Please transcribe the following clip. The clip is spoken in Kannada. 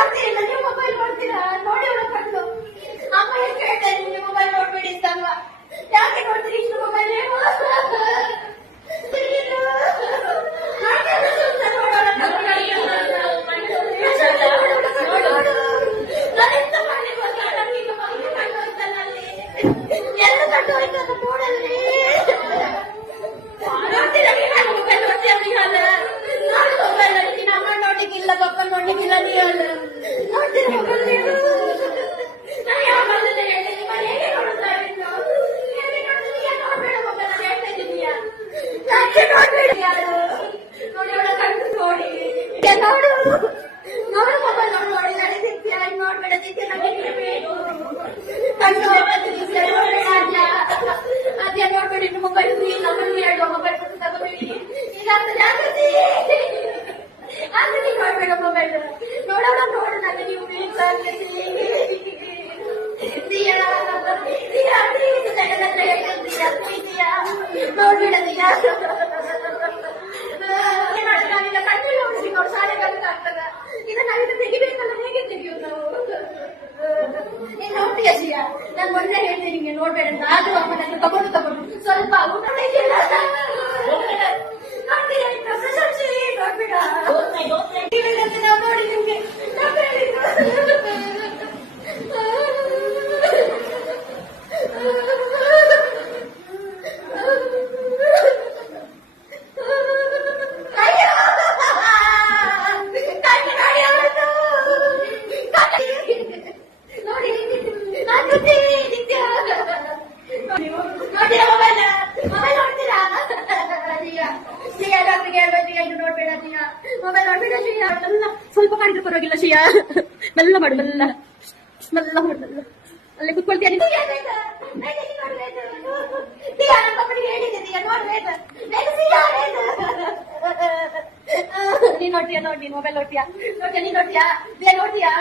ನೋಡ್ತೀರಿ ನೀವು ಮೊಬೈಲ್ ನೋಡ್ತೀರಾ? ನೋಡಿ ಅವಳ ಕಣ್ಣು. ಅಮ್ಮ ಎಷ್ಟು ಹೇಳ್ತಾರೆ ನಿಮ್ಗೆ ಮೊಬೈಲ್ ನೋಡ್ಬೇಡಿ ಅಂತಲ್ವಾ? ಯಾಕೆ ನೋಡ್ತೀರಿ ಇಷ್ಟು ಮೊಬೈಲ್? ಎಲ್ಲ ಕಟ್ಟು ಹೋಯ್ತು ನೋಡಲ್ರಿ. ನೋಡ್ತೀರಾ ಮೊಬೈಲ್ ನೋಡ್ತೀಯ? ನಾನು ಮೊಬೈಲ್ ನೋಡ್ತೀನಿ. ಅಮ್ಮ ನೋಡ್ಲಿಕ್ಕಿಲ್ಲ, ಪಪ್ಪ ನೋಡ್ಲಿಕ್ಕಿಲ್ಲ. ನೋಡ್ತೀರಾ ಮೊಬೈಲ್ ನೀವು? ನಾನು ಯಾವಾಗಲೇ ಹೇಳ್ತೀನಿ ಹೇಗೆ ನೋಡ್ತಾ ಇದ್ದು ನೋಡ್ಬೇಡ ಮೊಬೈಲ್ ಹೇಳ್ತಾ ಇದ್ದೀಯಾ? ಯಾಕೆ ನೋಡ್ಬೇಡಿ? ಯಾರು ನೋಡಿ ಅವಳ ಕಣ್ಣು ನೋಡಿ. ನೋಡು ನೋಡು ಮೊಬೈಲ್ ನೋಡು. ನೋಡಿ ಗಾಡಿ ಸಿಗ್ತೀಯ? ನೋಡ್ಬೇಡ ಸಿಗ್ತೀಯ. ನನಗೆ ಬೇಕು ಕಣ್ಣು ಅದ್ಯ ನೋಡ್ಬೇಡಿ. ಮೊಬೈಲ್ ನಮ್ಮನ್ನು ಹೇಳುವ ಮೊಬೈಲ್ ತಗೋಬೇಡಿ. ಇದಾಗ್ತದೆ ಆಕೃತಿ ಆಕೃತಿ ನೋಡ್ಬೇಡ ಮೊಬೈಲ್. ನೋಡೋಣ ನೋಡು ನನಗೆ ನೀವು ನೋಡ್ಬೇಡ ದಿಯಾ. ನಾನಿಲ್ಲ ಕಣ್ಣು ನೋಡ್ತೀನಿ. ನೋಡು ಶಾಲೆ ಆಗ್ತದ. ಇದನ್ನ ತೆಗಿಬೇಕಲ್ಲ, ಹೇಗೆ ತೆಗಿಯೋದು ನಾವು? ನೀನ್ ನೋಡ್ತೀಯ ಜಿಯಾ? ನಾನು ಮೊನ್ನೆ ಹೇಳ್ತೀನಿ ನಿಂಗೆ ನೋಡ್ಬೇಡ ಅಂತ. ಆದ್ರೂ ಅಮ್ಮ ನನ್ನ ತಗೊಂಡು ಸ್ವಲ್ಪ ಊಟ ನೋಡ್ಬೇಡ. ನಾವು ನೋಡಿ ನಿಮ್ಗೆ ಸ್ವಲ್ಪ ಮಾಡಿದ್ರೆ ಪರವಾಗಿಲ್ಲ ಶಿಯಾ. ಮೆಲ್ಲ ಮಾಡು, ಮೆಲ್ಲ ಮೆಲ್ಲ ಮಾಡು, ಮೆಲ್ಲ. ಅಲ್ಲೇ ಕುತ್ಕೊಳ್ತೀಯ ನೀನು? ನೀನ್ ನೋಡ್ತೀಯಾ? ನೋಡಿ ನೀನ್ ಮೊಬೈಲ್ ನೋಡ್ತೀಯಾ? ನೀನ್ ನೋಡ್ತೀಯಾ? ನೋಡ್ತೀಯಾ?